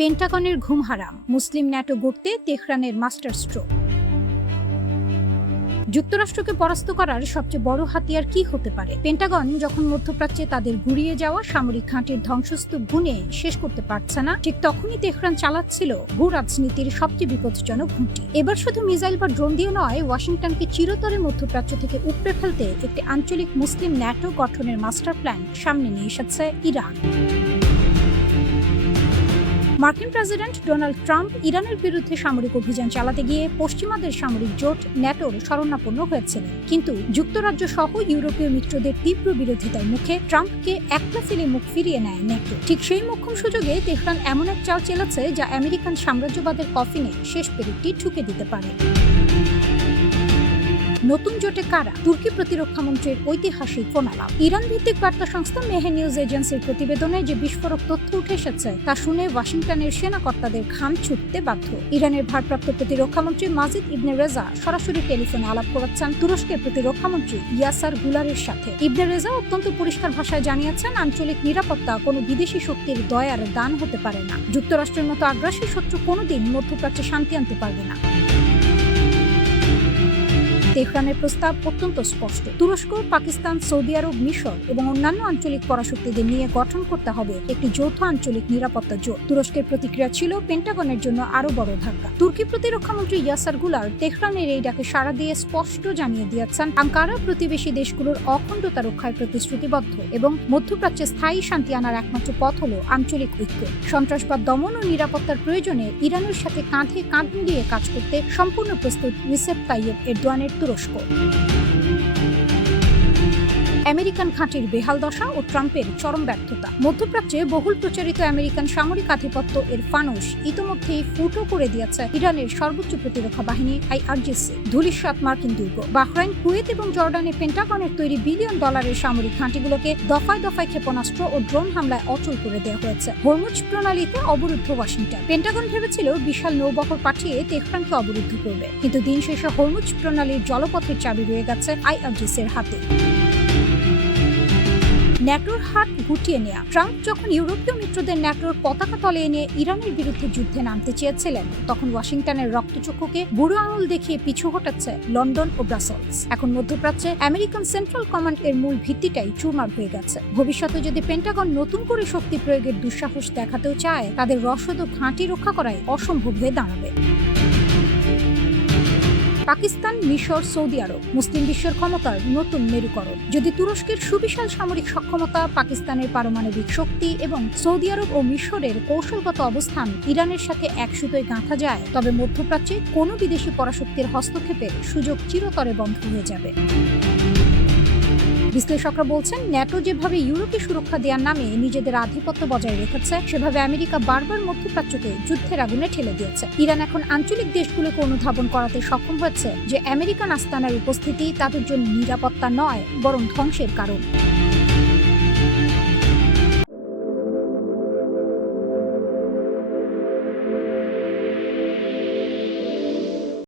পেন্টাগনের ঘুম হারাম, মুসলিম ন্যাটো গড়তে তেহরানের মাস্টার স্ট্রোক। যুক্তরাষ্ট্রকে পরাস্ত করার সবচেয়ে বড় হাতিয়ার কি হতে পারে? পেন্টাগন যখন মধ্যপ্রাচ্যে তাদের গুড়িয়ে যাওয়া সামরিক ঘাঁটির ধ্বংসস্তূপ গুনে শেষ করতে পারছে না, ঠিক তখনই তেহরান চালাচ্ছিল ভূ রাজনীতির সবচেয়ে বিপজ্জনক ঘুঁটি। এবার শুধু মিসাইল বা ড্রোন দিয়ে নয়, ওয়াশিংটনকে চিরতরে মধ্যপ্রাচ্য থেকে উপড়ে ফেলতে একটি আঞ্চলিক মুসলিম ন্যাটো গঠনের মাস্টার প্ল্যান সামনে নিয়ে এসেছে ইরান। মার্কিন প্রেসিডেন্ট ডোনাল্ড ট্রাম্প ইরানের বিরুদ্ধে সামরিক অভিযান চালাতে গিয়ে পশ্চিমাদের সামরিক জোট ন্যাটোর শরণাপন্ন হয়েছিলেন, কিন্তু যুক্তরাজ্য সহ ইউরোপীয় মিত্রদের তীব্র বিরোধিতার মুখে ট্রাম্পকে একলা ফেলে মুখ ফিরিয়ে নেয় ন্যাটো। ঠিক সেই মোক্ষম সুযোগে তেহরান এমন এক চাল চেলেছে যা আমেরিকান সাম্রাজ্যবাদের কফিনে শেষ পেরেকটি ঠুকে দিতে পারে। নতুন জোটে কারা? তুর্কি প্রতিরক্ষা মন্ত্রীর ঐতিহাসিক ফোন আলাপ। ইরান ভিত্তিক বার্তা সংস্থা মেহে নিউজ এজেন্সির প্রতিবেদনে যে বিস্ফোরক তথ্য উঠে এসেছে তা শুনে ওয়াশিংটনের সেনাকর্তাদের ঘাম ছুটতে বাধ্য। ইরানের ভারপ্রাপ্ত প্রতিরক্ষামন্ত্রী মাজিদ ইবনে রেজা সরাসরি টেলিফোনে আলাপ করেছেন তুরস্কের প্রতিরক্ষামন্ত্রী ইয়াসার গুলারের সাথে। ইবনে রেজা অত্যন্ত পরিষ্কার ভাষায় জানিয়েছেন, আঞ্চলিক নিরাপত্তা কোনো বিদেশি শক্তির দয়ার দান হতে পারে না। যুক্তরাষ্ট্রের মতো আগ্রাসী শত্রু কোনোদিন মধ্যপ্রাচ্যে শান্তি আনতে পারবে না। তেহরানের প্রস্তাব অত্যন্ত স্পষ্ট। তুরস্ক, পাকিস্তান, সৌদি আরব, মিশর এবং অন্যান্য আঞ্চলিক পরাশক্তিদের নিয়ে গঠন করতে হবে একটি যৌথ আঞ্চলিক নিরাপত্তা জোট। তুরস্কের প্রতিক্রিয়া ছিল পেন্টাগনের জন্য আরো বড় ধাক্কা। তুর্কি প্রতিরক্ষামন্ত্রী ইয়াসার গুলার তেহরানের এই ডাকে সাড়া দিয়ে স্পষ্ট জানিয়ে দিয়েছেন, আঙ্কারা প্রতিবেশী দেশগুলোর অখণ্ডতা রক্ষায় প্রতিশ্রুতিবদ্ধ এবং মধ্যপ্রাচ্যে স্থায়ী শান্তি আনার একমাত্র পথ হল আঞ্চলিক ঐক্য। সন্ত্রাসবাদ দমন ও নিরাপত্তার প্রয়োজনে ইরানের সাথে কাঁধে কাঁধ মিলিয়ে কাজ করতে সম্পূর্ণ প্রস্তুত রিসেপ তাইয়েব এরদোয়ানের তুরস্ক। আমেরিকান ঘাঁটির বেহাল দশা ও ট্রাম্পের চরম ব্যর্থতা। মধ্যপ্রাচ্যে বহুল প্রচারিত আমেরিকান সামরিক আধিপত্য এর ফানুস ইতোমধ্যেই ফুটো করে দিয়েছে ইরানের সর্বোচ্চ প্রতিরক্ষা বাহিনী আইআরজিসি। ধূলিসাৎ মার্কিন দুর্গ, বাহরাইন, কুয়েত এবং জর্ডানে পেন্টাগনের তৈরি বিলিয়ন ডলারের সামরিক ঘাঁটিগুলোকে দফায় দফায় ক্ষেপণাস্ত্র ও ড্রোন হামলায় অচল করে দেওয়া হয়েছে। হরমুজ প্রণালীতে অবরুদ্ধ ওয়াশিংটন। পেন্টাগন ভেবেছিল বিশাল নৌবহর পাঠিয়ে তেহরানকে অবরুদ্ধ করবে, কিন্তু দিন শেষে হরমুজ প্রণালীর জলপথের চাবি রয়ে গেছে আইআরজিসির হাতে। ন্যাটোর হাত গুটিয়ে নেয়া। ট্রাম্প যখন ইউরোপীয় মিত্রদের ন্যাটোর পতাকা তলে এনে ইরানের বিরুদ্ধে যুদ্ধে নামতে চেয়েছিলেন, তখন ওয়াশিংটনের রক্তচক্ষুকে বুড়ো আঙুল দেখিয়ে পিছু হটাচ্ছে লন্ডন ও ব্রাসেলস। এখন মধ্যপ্রাচ্যে আমেরিকান সেন্ট্রাল কমান্ড এর মূল ভিত্তিটাই চুরমার হয়ে গেছে। ভবিষ্যতে যদি পেন্টাগন নতুন করে শক্তি প্রয়োগের দুঃসাহস দেখাতেও চায়, তাদের রসদ ও ঘাঁটি রক্ষা করাই অসম্ভব হয়ে দাঁড়াবে। পাকিস্তান, মিশর, সৌদি আরব মুসলিম বিশ্বের ক্ষমতার নতুন মেরুকরণ। যদি তুরস্কের সুবিশাল সামরিক সক্ষমতা, পাকিস্তানের পারমাণবিক শক্তি এবং সৌদি আরব ও মিশরের কৌশলগত অবস্থান ইরানের সাথে এক সুতোয় গাঁথা যায়, তবে মধ্যপ্রাচ্যে কোনো বিদেশি পরাশক্তির হস্তক্ষেপের সুযোগ চিরতরে বন্ধ হয়ে যাবে। বিশ্লেষকরা বলছেন, ন্যাটো যেভাবে ইউরোপে সুরক্ষা দেওয়ার নামে নিজেদের আধিপত্য বজায় রেখেছে, সেভাবে আমেরিকা বারবার মধ্যপ্রাচ্যকে যুদ্ধের আগুনে ঠেলে দিয়েছে। ইরান এখন আঞ্চলিক দেশগুলোকে অনুধাবন করাতে সক্ষম হয়েছে যে আমেরিকান আস্তানার উপস্থিতি তাদের জন্য নিরাপত্তা নয়, বরং ধ্বংসের কারণ।